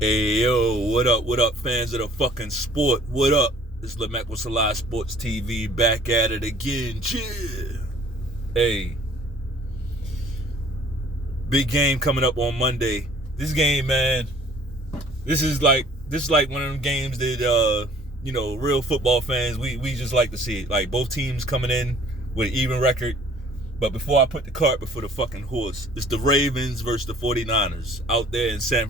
Hey yo, what up, fans of the fucking sport? What up? It's Lamech with Selah Sports TV back at it again. Cheer. Hey, big game coming up on Monday. This game, man, this is like one of them games that real football fans we just like to see it. Like both teams coming in with an even record. But before I put the cart before the fucking horse, it's the Ravens versus the 49'ERS out there in San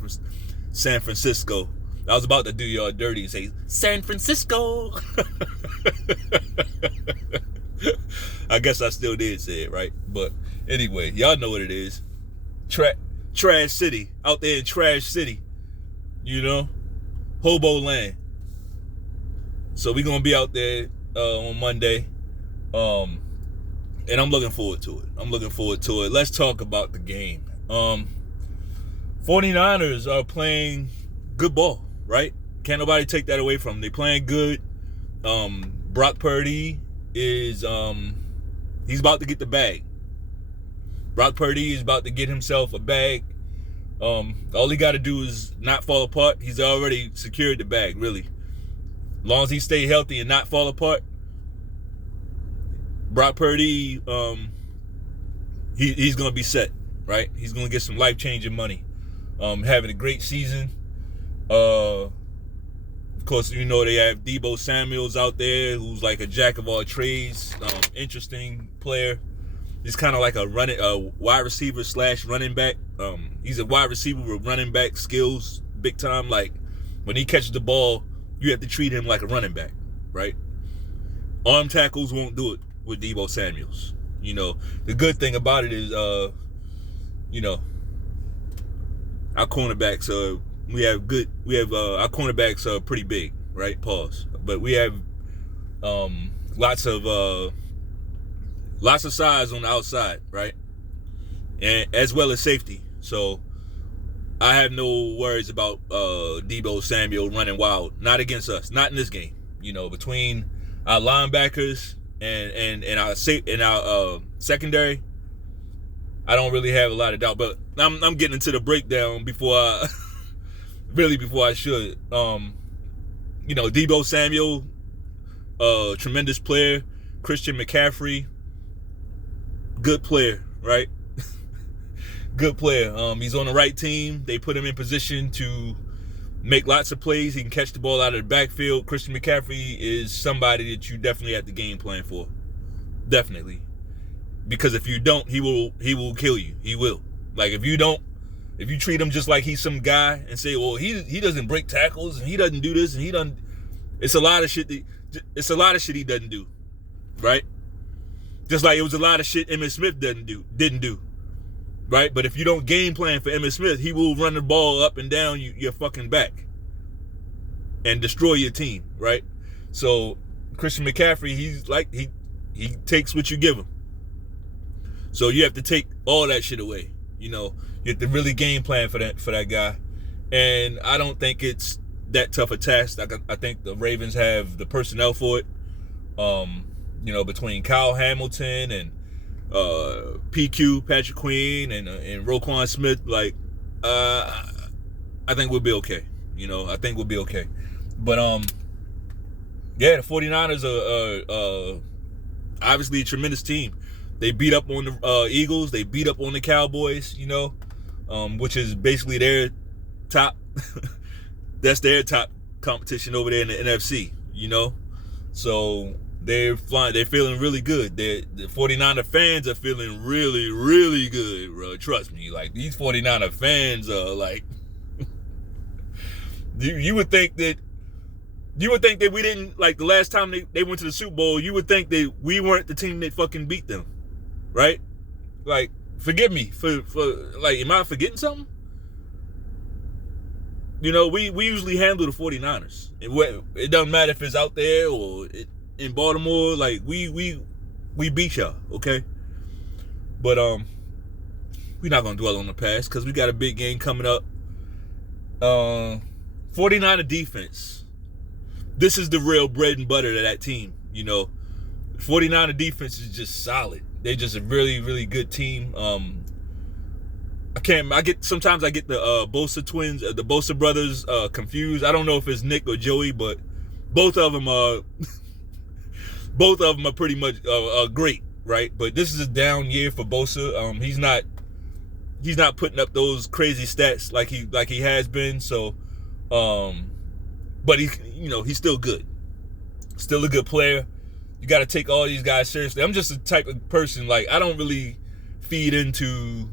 Francisco. I was about to do y'all dirty and say, San Francisco. I guess I still did say it, right? But anyway, y'all know what it is. Trash City. Out there in Trash City. You know? Hobo land. So we're going to be out there on Monday. And I'm looking forward to it. Let's talk about the game. 49'ERS are playing good ball, right? Can't nobody take that away from them. They playing good. Brock Purdy is he's about to get the bag. Brock Purdy is about to get himself a bag. All he got to do is not fall apart. He's already secured the bag, really. As long as he stay healthy and not fall apart, Brock Purdy, he's going to be set, right? He's going to get some life-changing money. Having a great season. Of course, you know they have Deebo Samuels out there, who's like a jack of all trades. Interesting player. He's kind of like a wide receiver / running back. He's a wide receiver with running back skills, big time. Like when he catches the ball, you have to treat him like a running back, right? Arm tackles won't do it with Deebo Samuels. You know, the good thing about it is, our cornerbacks our cornerbacks are pretty big, right? Pause. But we have lots of size on the outside, right? And as well as safety. So I have no worries about Deebo Samuel running wild. Not against us. Not in this game. You know, between our linebackers and our secondary, I don't really have a lot of doubt. But I'm getting into the breakdown before I should. Deebo Samuel, tremendous player. Christian McCaffrey, good player, right? Good player. He's on the right team. They put him in position to make lots of plays. He can catch the ball out of the backfield. Christian McCaffrey is somebody that you definitely have to game plan for. Definitely. Because if you don't, he will kill you. He will. Like if you treat him just like he's some guy and say, well, he doesn't break tackles and he doesn't do this and he doesn't. It's a lot of shit he doesn't do, right? Just like it was a lot of shit Emmitt Smith didn't do, right? But if you don't game plan for Emmitt Smith, he will run the ball up and down your fucking back and destroy your team, right? So Christian McCaffrey, he's like he takes what you give him. So you have to take all that shit away. You know, you have to really game plan for that guy. And I don't think it's that tough a task. I think the Ravens have the personnel for it. Between Kyle Hamilton and PQ, Patrick Queen, and Roquan Smith, I think we'll be okay. I think we'll be okay. But the 49'ERS are obviously a tremendous team. They beat up on the Eagles. They beat up on the Cowboys, which is basically their top. That's their top competition over there in the NFC, So they're flying. They're feeling really good. The 49er fans are feeling really, really good, bro. Trust me. Like, these 49er fans are like, you would think that we didn't, like, the last time they went to the Super Bowl, you would think that we weren't the team that fucking beat them. Right? Like, forgive me for am I forgetting something? We usually handle the 49'ERS. It doesn't matter if it's out there or in Baltimore. Like, we beat y'all, okay? But we're not gonna dwell on the past because we got a big game coming up. 49er defense. This is the real bread and butter of that team. 49er defense is just solid. They're just a really, really good team. Sometimes I get the Bosa twins, the Bosa brothers confused. I don't know if it's Nick or Joey, but both of them are pretty much great, right? But this is a down year for Bosa. He's not putting up those crazy stats like he has been. So, but he's still good, still a good player. You got to take all these guys seriously. I'm just the type of person, like, I don't really feed into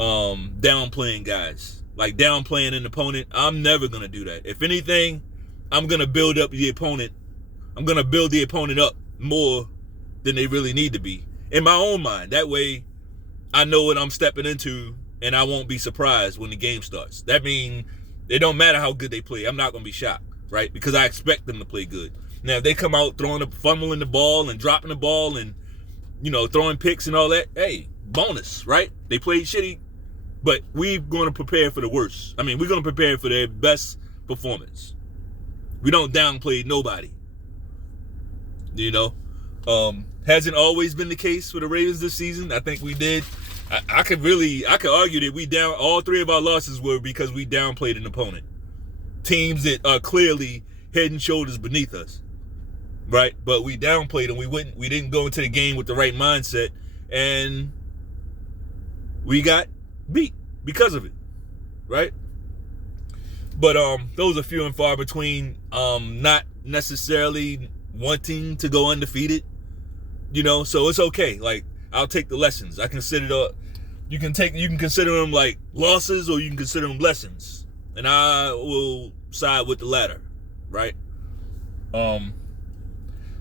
downplaying guys, like downplaying an opponent. I'm never gonna do that. If anything, I'm gonna build up the opponent. I'm gonna build the opponent up more than they really need to be in my own mind. That way, I know what I'm stepping into, and I won't be surprised when the game starts. That means it don't matter how good they play. I'm not gonna be shocked, right? Because I expect them to play good. Now, if they come out fumbling the ball and dropping the ball and throwing picks and all that, hey, bonus, right? They played shitty. But we're going to prepare for the worst. I mean, we're going to prepare for their best performance. We don't downplay nobody. Hasn't always been the case for the Ravens this season. I think we did. I could argue that all three of our losses were because we downplayed an opponent. Teams that are clearly head and shoulders beneath us, right? But we downplayed them. We didn't go into the game with the right mindset, and we got beat because of it, right? But those are few and far between. Not necessarily wanting to go undefeated, so it's okay. Like, I'll take the lessons. I consider you can consider them like losses, or you can consider them lessons, and I will side with the latter, right?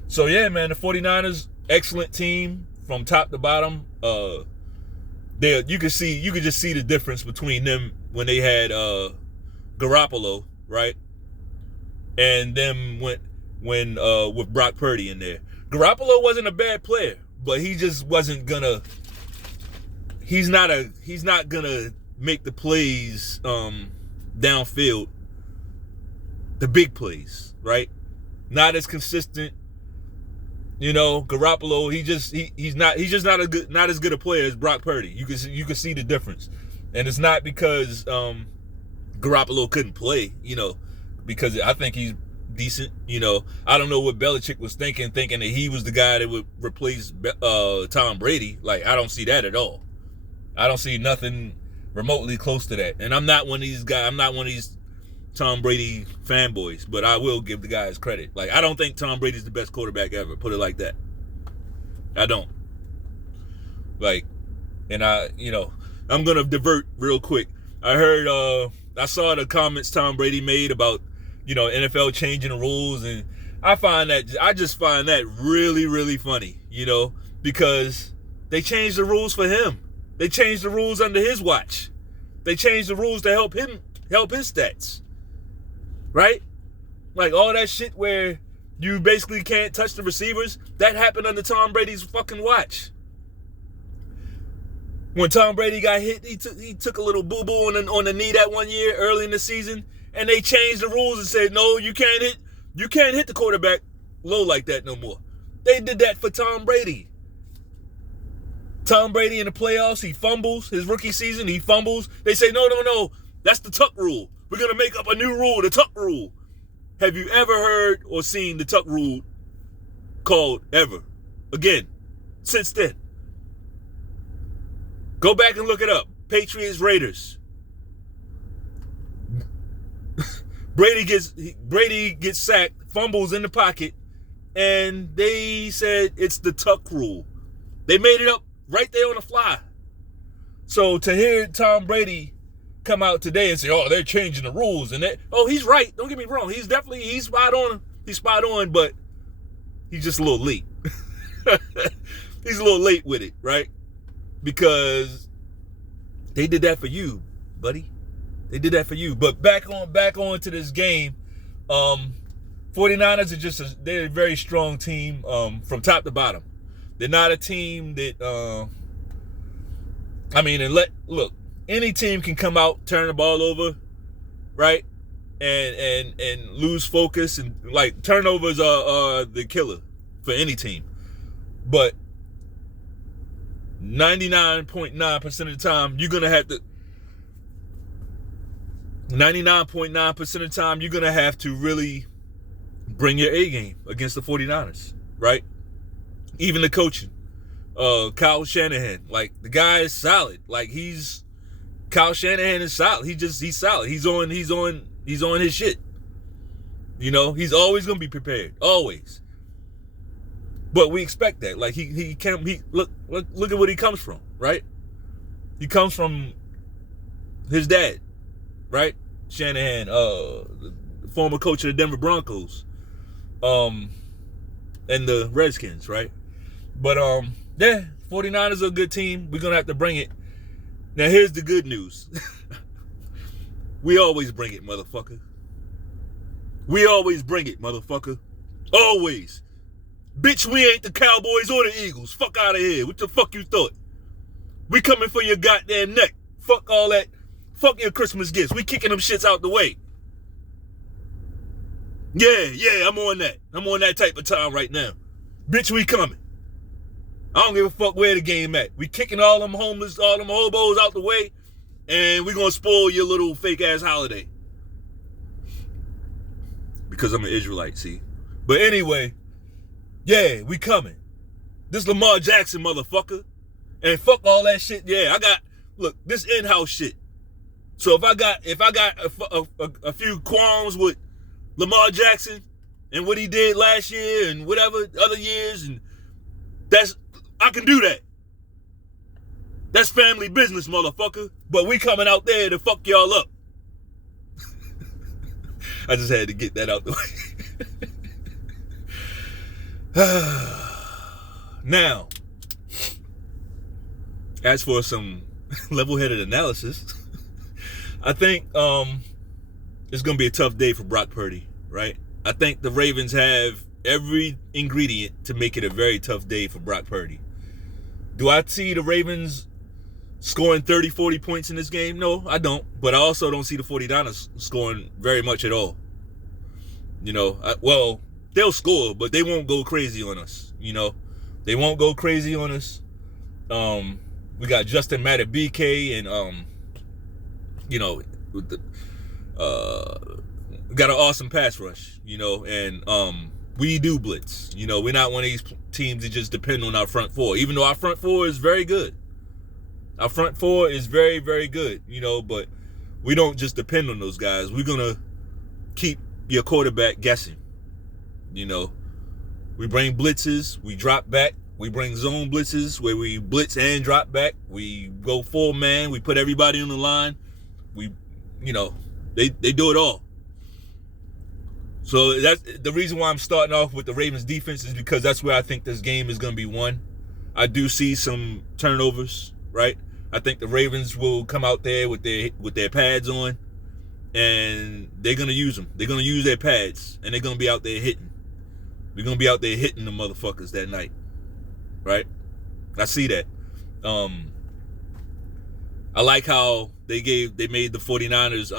So yeah, man, the 49ers, excellent team from top to bottom. You could just see the difference between them when they had Garoppolo, right? And them when with Brock Purdy in there. Garoppolo wasn't a bad player, but he just wasn't gonna. He's not gonna make the plays downfield, the big plays, right? Not as consistent. Garoppolo, he's not as good a player as Brock Purdy. You can see the difference. And it's not because Garoppolo couldn't play, because I think he's decent. I don't know what Belichick was thinking that he was the guy that would replace Tom Brady. Like, I don't see that at all. I don't see nothing remotely close to that. And I'm not one of these guys. I'm not one of these Tom Brady fanboys, but I will give the guys credit. Like, I don't think Tom Brady's the best quarterback ever. Put it like that. I don't. Like, and I'm gonna divert real quick. I saw the comments Tom Brady made about, NFL changing the rules, and I just find that really, really funny, because they changed the rules for him. They changed the rules under his watch. They changed the rules to help his stats. Right? Like, all that shit where you basically can't touch the receivers, that happened under Tom Brady's fucking watch. When Tom Brady got hit, he took a little boo-boo on the knee that one year early in the season, and they changed the rules and said, no, you can't hit the quarterback low like that no more. They did that for Tom Brady. Tom Brady in the playoffs, he fumbles. His rookie season, he fumbles. They say, no, that's the tuck rule. We're going to make up a new rule, the tuck rule. Have you ever heard or seen the tuck rule called ever again since then? Go back and look it up. Patriots, Raiders. Brady gets sacked, fumbles in the pocket, and they said it's the tuck rule. They made it up right there on the fly. So to hear Tom Brady come out today and say, oh, they're changing the rules, and he's right. Don't get me wrong. He's spot on. He's spot on, but he's just a little late. He's a little late with it, right? Because they did that for you, buddy. They did that for you. But back on to this game. 49ers they're a very strong team from top to bottom. They're not a team that look, any team can come out, turn the ball over, right? And lose focus, and like turnovers are the killer for any team. But 99.9% of the time, you're going to have to 99.9% of the time, you're going to have to really bring your A game against the 49ers, right? Even the coaching. Kyle Shanahan, like, the guy is solid. Like, Kyle Shanahan is solid. He's solid. He's on his shit. You know, he's always going to be prepared. Always. But we expect that. Like, look at what he comes from, right? He comes from his dad, right? Shanahan, the former coach of the Denver Broncos, and the Redskins, right? But yeah, 49ers are a good team. We're gonna have to bring it. Now here's the good news. We always bring it, motherfucker. We always bring it, motherfucker. Always. Bitch, we ain't the Cowboys or the Eagles. Fuck out of here. What the fuck you thought? We coming for your goddamn neck. Fuck all that. Fuck your Christmas gifts. We kicking them shits out the way. Yeah, I'm on that. I'm on that type of time right now. Bitch, we coming. I don't give a fuck where the game at. We kicking all them homeless, all them hobos out the way, and we gonna spoil your little fake ass holiday. Because I'm an Israelite, see? But anyway, yeah, we coming. This Lamar Jackson motherfucker. And fuck all that shit. Yeah, look, this in-house shit. So if I got a few qualms with Lamar Jackson and what he did last year and whatever other years, and I can do that. That's family business, motherfucker. But we coming out there to fuck y'all up. I just had to get that out the way. Now, as for some level-headed analysis, I think it's going to be a tough day for Brock Purdy, right? I think the Ravens have every ingredient to make it a very tough day for Brock Purdy. Do I see the Ravens scoring 30, 40 points in this game? No, I don't. But I also don't see the 49ers scoring very much at all. You know, well, they'll score, but they won't go crazy on us. You know, they won't go crazy on us. We got Justin Madubuike and you know, with the we got an awesome pass rush, you know, and we do blitz. You know, we're not one of these teams that just depend on our front four, even though our front four is very good. Our front four is very, very good, you know, but we don't just depend on those guys. We're gonna keep your quarterback guessing. You know, we bring blitzes, we drop back. We bring zone blitzes where we blitz and drop back. We go full man. We put everybody on the line. We, you know, they do it all. So that's the reason why I'm starting off with the Ravens defense, is because that's where I think this game is going to be won. I do see some turnovers, right? I think the Ravens will come out there with their pads on, and they're going to use them. They're going to use their pads, and they're going to be out there hitting. We're going to be out there hitting the motherfuckers that night. Right? I see that. I like how they made the 49ers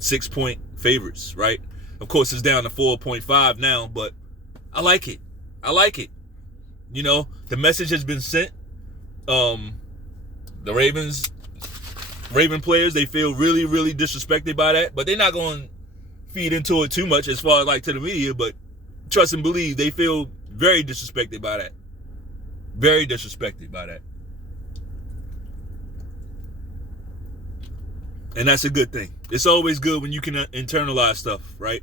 6-point favorites, right? Of course, it's down to 4.5 now, but I like it. I like it. You know, the message has been sent. The Raven players, they feel really, really disrespected by that, but they're not going to feed into it too much as far as like to the media, but trust and believe they feel very disrespected by that. Very disrespected by that. And that's a good thing. It's always good when you can internalize stuff, right?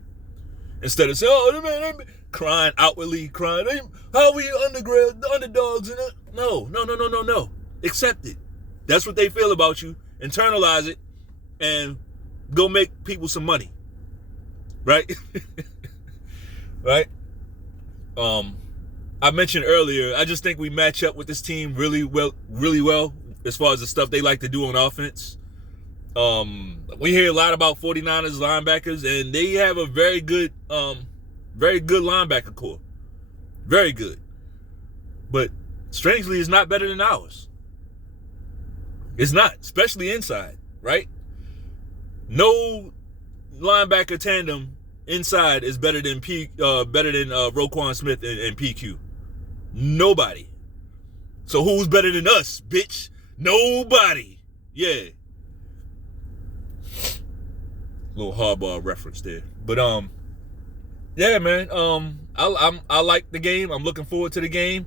Instead of saying, oh, man, crying outwardly, crying, how are we underdogs? No. Accept it. That's what they feel about you. Internalize it and go make people some money. Right? Right? I mentioned earlier, I just think we match up with this team really well as far as the stuff they like to do on offense. We hear a lot about 49ers linebackers, and they have a very good linebacker core. Very good. But strangely, it's not better than ours. It's not, especially inside, right? No linebacker tandem inside is better than Roquan Smith and PQ. Nobody. So who's better than us, bitch? Nobody. Yeah. Little hardball reference there. But yeah, man. I like the game. I'm looking forward to the game.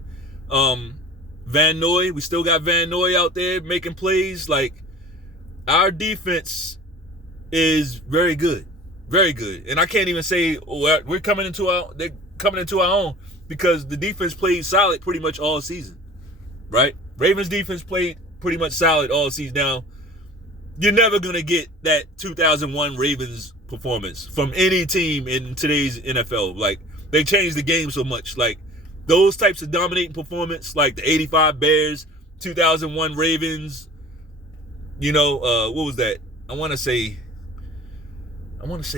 Van Noy, we still got Van Noy out there making plays. Like, our defense is very good. Very good. And I can't even say they're coming into our own, because the defense played solid pretty much all season. Right? Ravens defense played pretty much solid all season. Now, you're never going to get that 2001 Ravens performance from any team in today's NFL. Like, they changed the game so much. Like, those types of dominating performance, like the 85 Bears, 2001 Ravens, what was that? I want to say,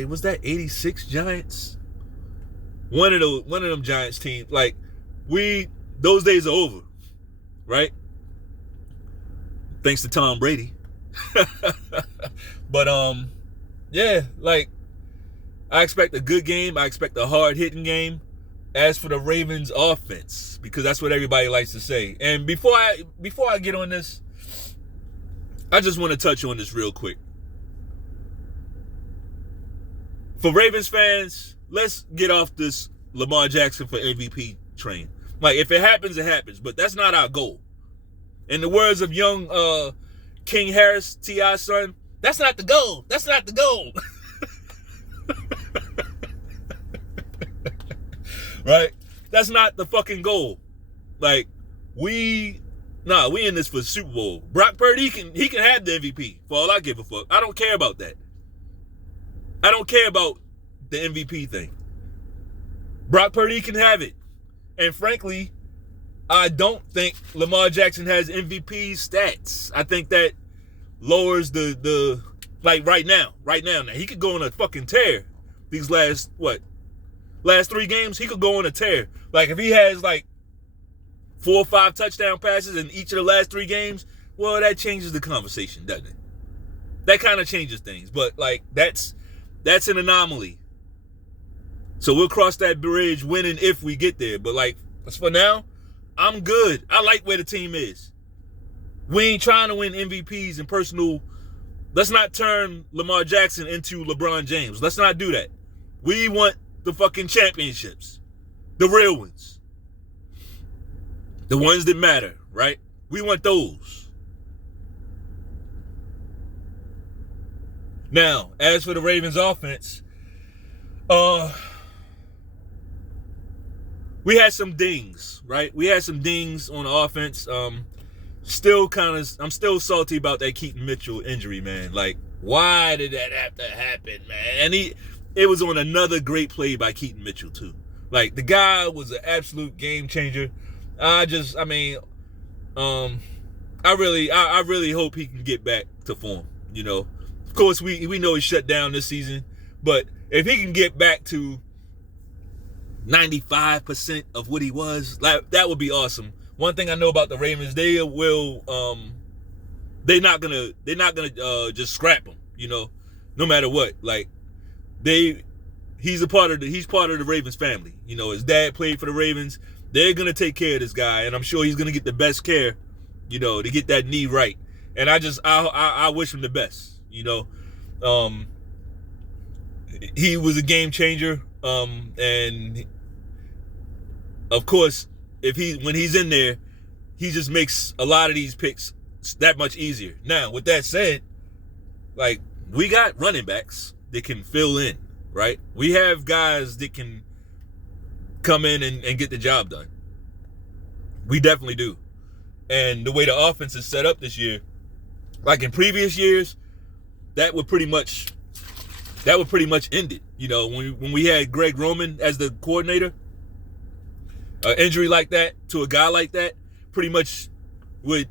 was that 86 Giants? One of them Giants teams. Like, those days are over, right? Thanks to Tom Brady. But yeah, like, I expect a good game. I expect a hard-hitting game. As for the Ravens offense, because that's what everybody likes to say. And before I get on this, I just want to touch on this real quick. For Ravens fans, let's get off this Lamar Jackson for MVP train. Like, if it happens, it happens. But that's not our goal. In the words of young King Harris, T.I.'s son, that's not the goal. That's not the goal. Right? That's not the fucking goal. Like, we in this for the Super Bowl. Brock Purdy, he can have the MVP for all I give a fuck. I don't care about that. I don't care about the MVP thing. Brock Purdy can have it. And frankly, I don't think Lamar Jackson has MVP stats. I think that lowers the like right now. Now, he could go on a fucking tear these last 3 games. He could go on a tear. Like, if he has like 4 or 5 touchdown passes in each of the last 3 games, well, that changes the conversation, doesn't it? That kind of changes things. But like, that's an anomaly. So we'll cross that bridge winning if we get there. But like, as for now, I'm good. I like where the team is. We ain't trying to win MVPs and personal. Let's not turn Lamar Jackson into LeBron James. Let's not do that. We want the fucking championships. The real ones. The ones that matter, right? We want those. Now, as for the Ravens offense, we had some dings, right? We had some dings on the offense. I'm still salty about that Keaton Mitchell injury, man. Like, why did that have to happen, man? And it was on another great play by Keaton Mitchell, too. Like, the guy was an absolute game changer. I really hope he can get back to form, Of course, we know he's shut down this season, but if he can get back to 95% of what he was, that would be awesome. One thing I know about the Ravens, they're not gonna just scrap him, no matter what. Like, he's part of the Ravens family. His dad played for the Ravens. They're gonna take care of this guy, and I'm sure he's gonna get the best care, to get that knee right. And I wish him the best. He was a game changer, and of course, when he's in there, he just makes a lot of these picks that much easier. Now, with that said, like, we got running backs that can fill in, right? We have guys that can come in and get the job done. We definitely do. And the way the offense is set up this year, like in previous years, that would pretty much end it. When we had Greg Roman as the coordinator, an injury like that to a guy like that pretty much would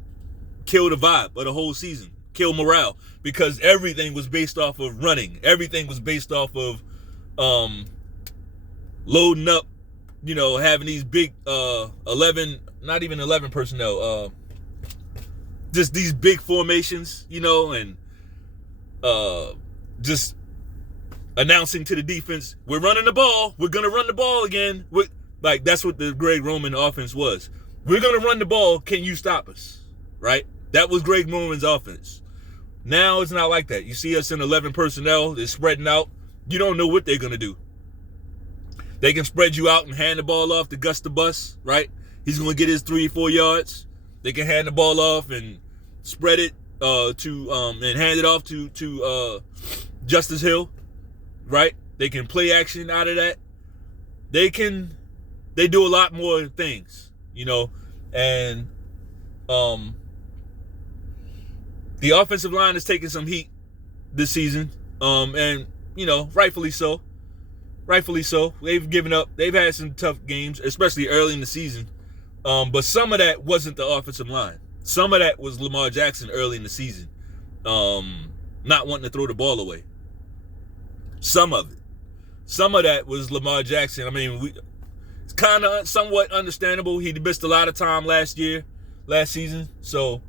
kill the vibe of the whole season, kill morale, because everything was based off of running. Everything was based off of loading up, having these big 11, not even 11 personnel, just these big formations, and just announcing to the defense, we're running the ball. We're going to run the ball again. Like, that's what the Greg Roman offense was. We're going to run the ball. Can you stop us? Right? That was Greg Roman's offense. Now it's not like that. You see us in 11 personnel. They're spreading out. You don't know what they're going to do. They can spread you out and hand the ball off to Gus the Bus, right? He's going to get his 3-4 yards. They can hand the ball off and spread it and hand it off to Justice Hill, right? They can play action out of that. They do a lot more things, and the offensive line is taking some heat this season, and rightfully so. Rightfully so. They've given up. They've had some tough games, especially early in the season. But some of that wasn't the offensive line. Some of that was Lamar Jackson early in the season, not wanting to throw the ball away. Some of that was Lamar Jackson. I mean, it's kind of somewhat understandable. He missed a lot of time last season, so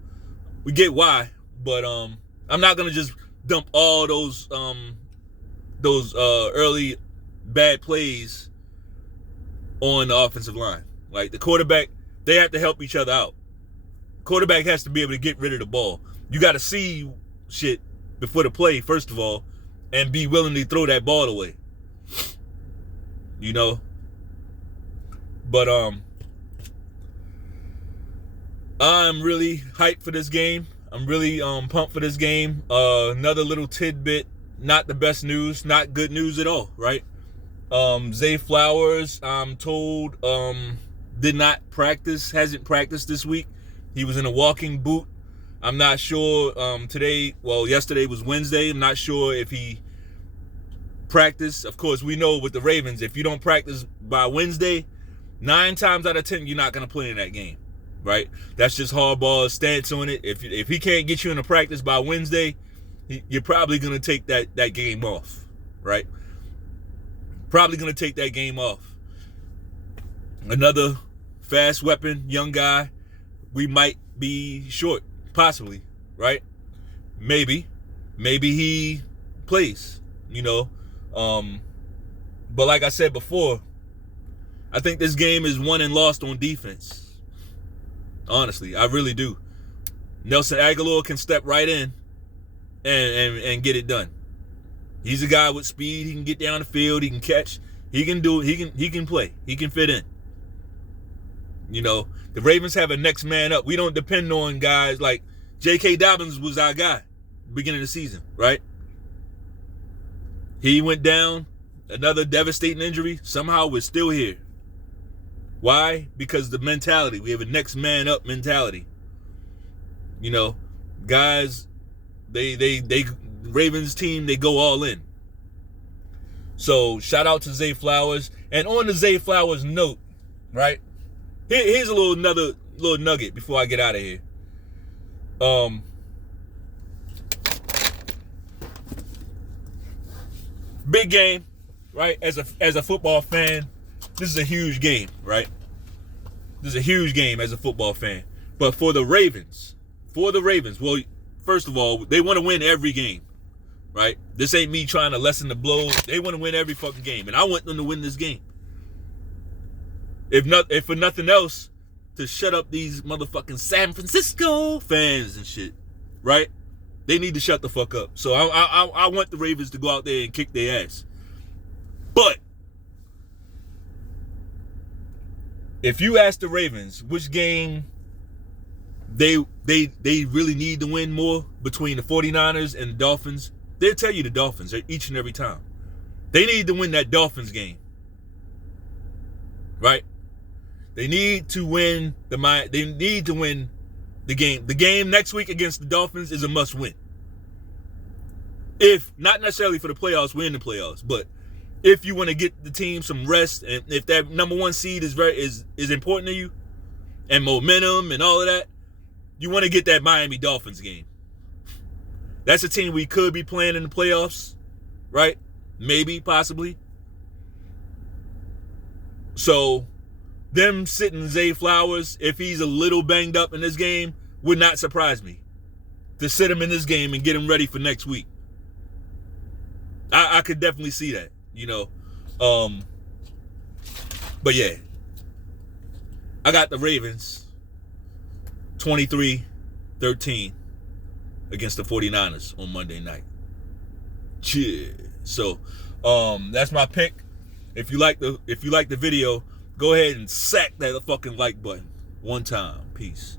we get why. But I'm not gonna just dump all those early bad plays on the offensive line. Like the quarterback, they have to help each other out. Quarterback has to be able to get rid of the ball. You got to see shit before the play, first of all, and be willing to throw that ball away. But I'm really hyped for this game. I'm really pumped for this game. Another little tidbit, not the best news, not good news at all, right? Zay Flowers, I'm told, hasn't practiced this week. He was in a walking boot. I'm not sure yesterday was Wednesday. I'm not sure if he practiced. Of course, we know with the Ravens, if you don't practice by Wednesday, 9 times out of 10, you're not going to play in that game, right? That's just Harbaugh's stance on it. If he can't get you into practice by Wednesday, you're probably going to take that game off, right? Probably going to take that game off. Another fast weapon, young guy. We might be short, possibly, right? Maybe he plays, But like I said before, I think this game is won and lost on defense. Honestly, I really do. Nelson Aguilar can step right in and get it done. He's a guy with speed. He can get down the field. He can catch. He can do it. He can play. He can fit in. The Ravens have a next man up. We don't depend on guys like J.K. Dobbins was our guy beginning of the season, right? He went down, another devastating injury. Somehow we're still here. Why? Because the mentality. We have a next man up mentality. Guys, they Ravens team, they go all in. So shout out to Zay Flowers. And on the Zay Flowers note, right? Here's another little nugget before I get out of here. Big game, right? As a football fan, this is a huge game, right? This is a huge game as a football fan. But for the Ravens, well, first of all, they want to win every game, right? This ain't me trying to lessen the blow. They want to win every fucking game, and I want them to win this game. If for nothing else, to shut up these motherfucking San Francisco fans and shit, right? They need to shut the fuck up. So I want the Ravens to go out there and kick their ass. But if you ask the Ravens which game they really need to win more between the 49'ers and the Dolphins, they'll tell you the Dolphins each and every time. They need to win that Dolphins game. Right? They need to win the game. The game next week against the Dolphins is a must win. If not necessarily for the playoffs, we're in the playoffs, but if you want to get the team some rest, and if that number 1 seed is important to you, and momentum and all of that, you want to get that Miami Dolphins game. That's a team we could be playing in the playoffs, right? Maybe, possibly. So, them sitting Zay Flowers, if he's a little banged up in this game, would not surprise me. To sit him in this game and get him ready for next week. I could definitely see that, But yeah, I got the Ravens 23-13 against the 49ers on Monday night. Cheers. So that's my pick. If you like the video, go ahead and sack that fucking like button one time. Peace.